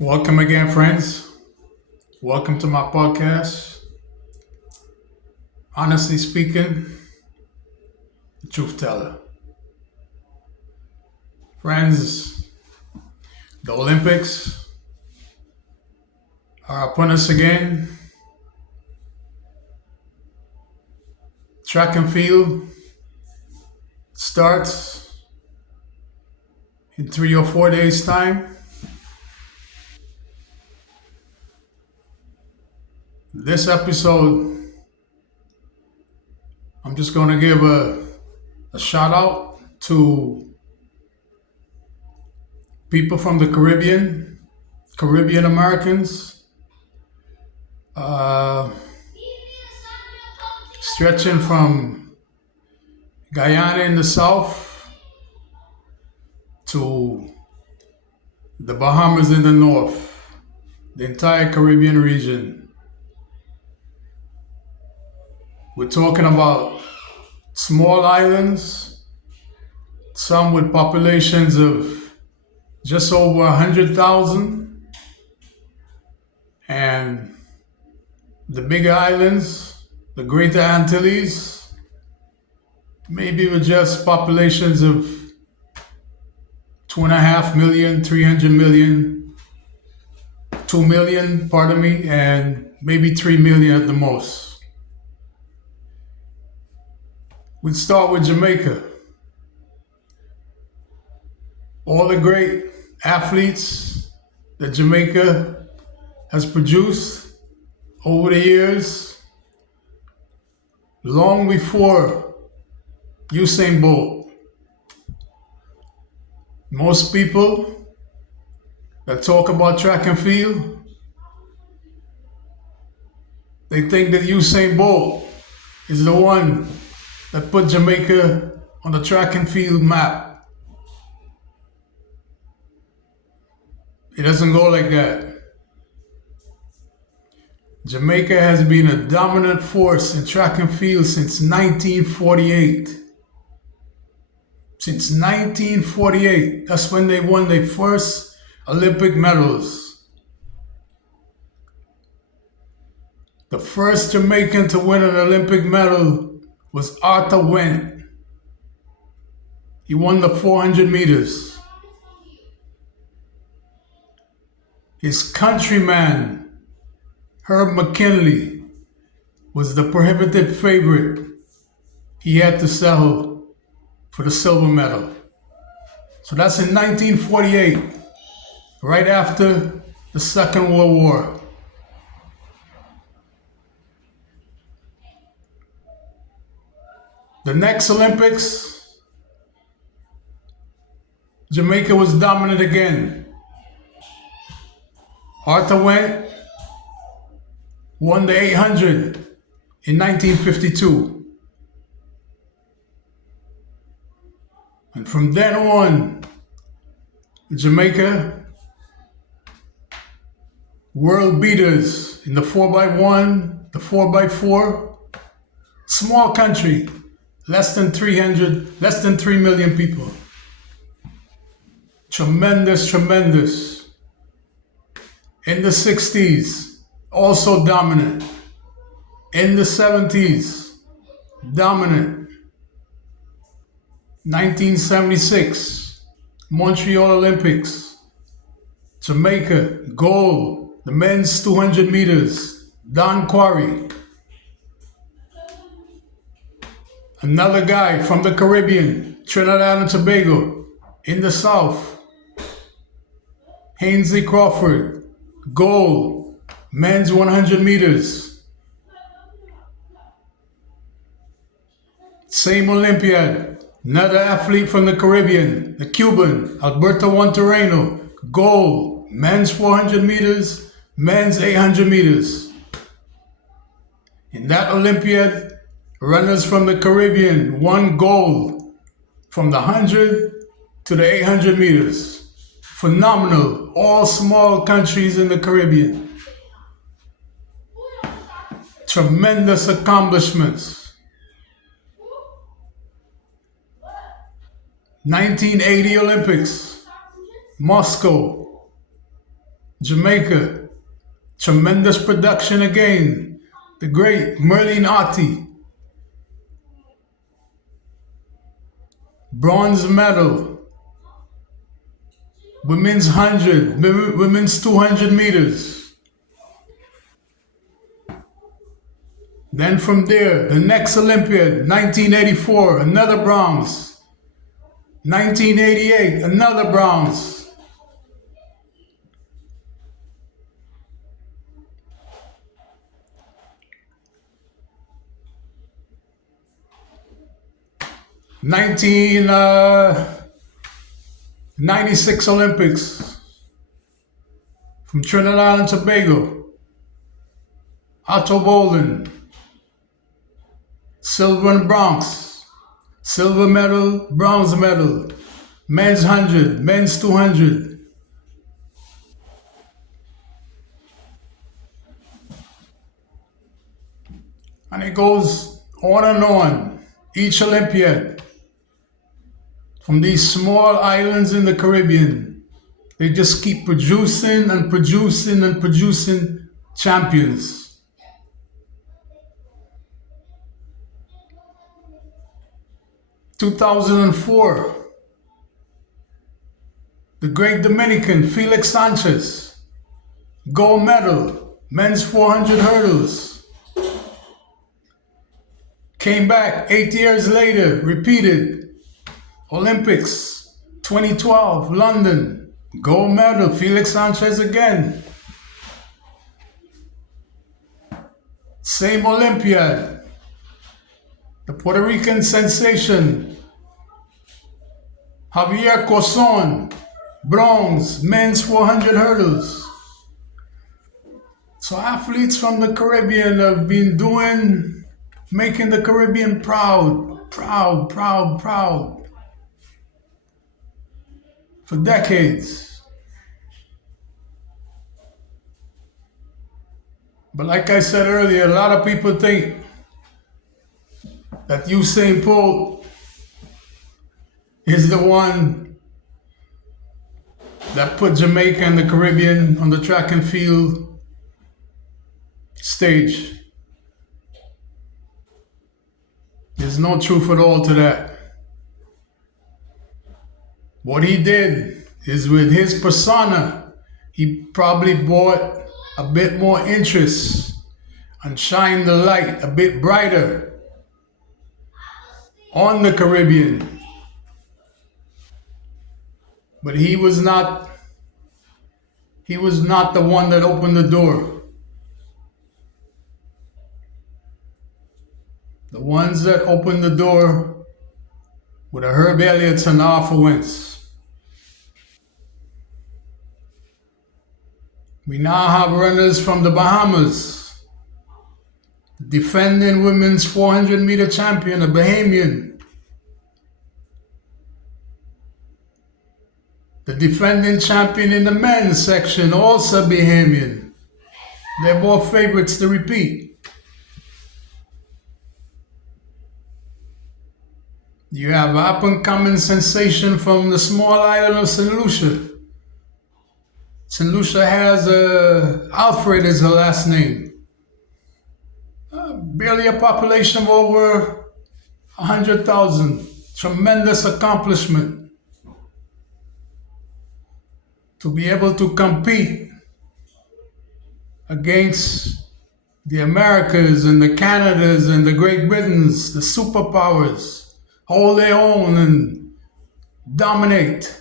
Welcome again, friends. Welcome to my podcast. Honestly speaking, the truth teller. Friends, the Olympics are upon us again. Track and field starts in 3 or 4 days' time. This episode, I'm just going to give a shout out to people from the Caribbean Americans, uh, stretching from Guyana in the south to the Bahamas in the north, the entire Caribbean region. We're talking about small islands, some with populations of just over 100,000, and the bigger islands, the Greater Antilles, maybe with just populations of 2.5 million, 300 million, 2 million, pardon me, and maybe 3 million at the most. We'd start with Jamaica. All the great athletes that Jamaica has produced over the years, long before Usain Bolt. Most people that talk about track and field, they think that Usain Bolt is the one that put Jamaica on the track and field map. It doesn't go like that. Jamaica has been a dominant force in track and field since 1948. Since 1948, that's when they won their first Olympic medals. The first Jamaican to win an Olympic medal was Arthur Went. He won the 400 meters. His countryman, Herb McKinley, was the prohibited favorite. He had to settle for the silver medal. So that's in 1948, right after the Second World War. The next Olympics, Jamaica was dominant again. Arthur Went won the 800 in 1952. And from then on, Jamaica, world beaters in the 4x1, the 4x4, small country, less than 3 million people. Tremendous. In the 60s, also dominant. In the 70s, dominant. 1976, Montreal Olympics, Jamaica, gold, the men's 200 meters, Don Quarry. Another guy from the Caribbean, Trinidad and Tobago, in the South, Ainsley Crawford, gold, men's 100 meters. Same Olympiad, another athlete from the Caribbean, the Cuban, Alberto Monterreno, gold, men's 400 meters, men's 800 meters. In that Olympiad, runners from the Caribbean won gold from the 100 to the 800 meters. Phenomenal, all small countries in the Caribbean. Tremendous accomplishments. 1980 Olympics, Moscow. Jamaica. Tremendous production again. The great Merlin Ottey. Bronze medal. Women's 100, women's 200 meters. Then from there, the next Olympiad, 1984, another bronze. 1988, another bronze. 1996 Olympics from Trinidad and Tobago. Otto Bolen, silver and bronze. Silver medal, bronze medal. Men's 100, men's 200. And it goes on and on. Each Olympiad, from these small islands in the Caribbean, they just keep producing and producing and producing champions. In 2004, the great Dominican Felix Sanchez, gold medal, men's 400 hurdles. Came back 8 years later, repeated. Olympics, 2012, London, gold medal, Felix Sanchez again. Same Olympiad, the Puerto Rican sensation, Javier Coson, bronze, men's 400 hurdles. So athletes from the Caribbean have been making the Caribbean proud, proud, proud, proud for decades. But like I said earlier, a lot of people think that Usain Bolt is the one that put Jamaica and the Caribbean on the track and field stage. There's no truth at all to that. What he did is, with his persona, he probably brought a bit more interest and shined the light a bit brighter on the Caribbean. But he was not the one that opened the door. The ones that opened the door were the Herb Elliots and Arthur Wentz. We now have runners from the Bahamas. The defending women's 400 meter champion, a Bahamian. The defending champion in the men's section, also Bahamian. They're both favorites to repeat. You have up-and-coming sensation from the small island of St. Lucia. St. Lucia has Alfred as her last name. Barely a population of over 100,000. Tremendous accomplishment to be able to compete against the Americas and the Canadas and the Great Britons, the superpowers. Hold their own and dominate.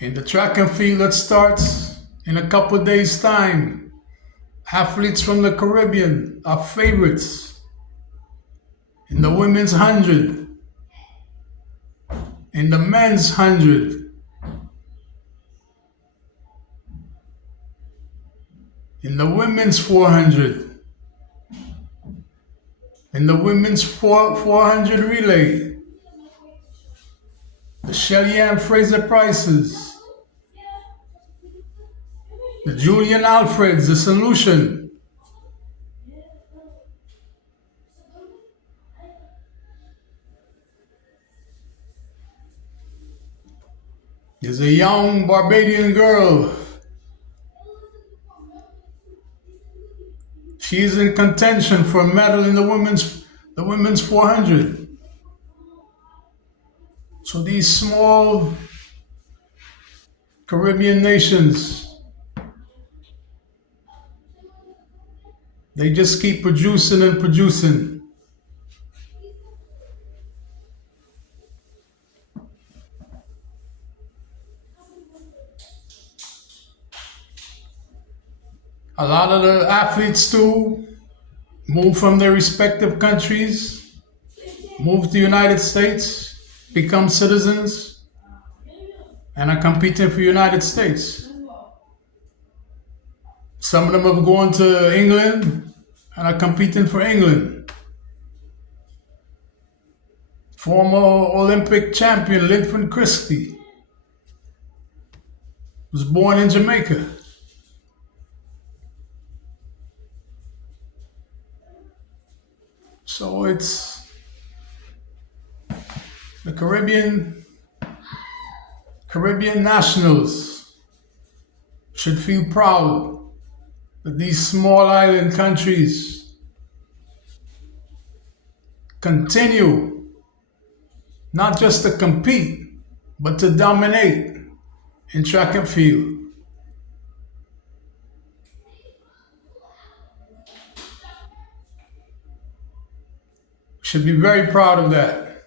In the track and field that starts in a couple of days' time, athletes from the Caribbean are favorites. In the women's 100, in the men's 100, in the women's 400, in the women's 400 relay, the Shelly Ann Fraser Prices, the Julian Alfreds, the Solution, There's a young Barbadian girl. She's in contention for a medal in the women's 400. So these small Caribbean nations, they just keep producing and producing. A lot of the athletes too move from their respective countries, move to the United States, become citizens, and are competing for the United States. Some of them have gone to England and are competing for England. Former Olympic champion Linford Christie was born in Jamaica. So it's the Caribbean nationals should feel proud that these small island countries continue not just to compete, but to dominate in track and field. Should be very proud of that.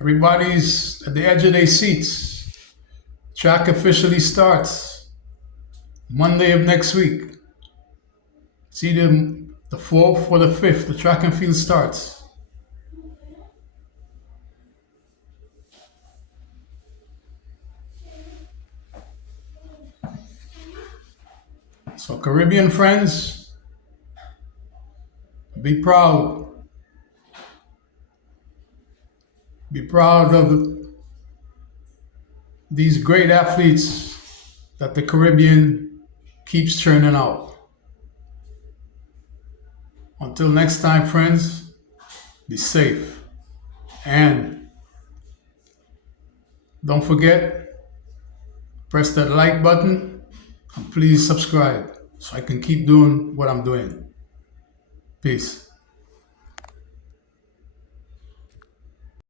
Everybody's at the edge of their seats. Track officially starts Monday of next week. It's either the 4th or the 5th. The track and field starts. So Caribbean friends, be proud. Be proud of these great athletes that the Caribbean keeps churning out. Until next time, friends, be safe. And don't forget, press that like button and please subscribe so I can keep doing what I'm doing. Peace.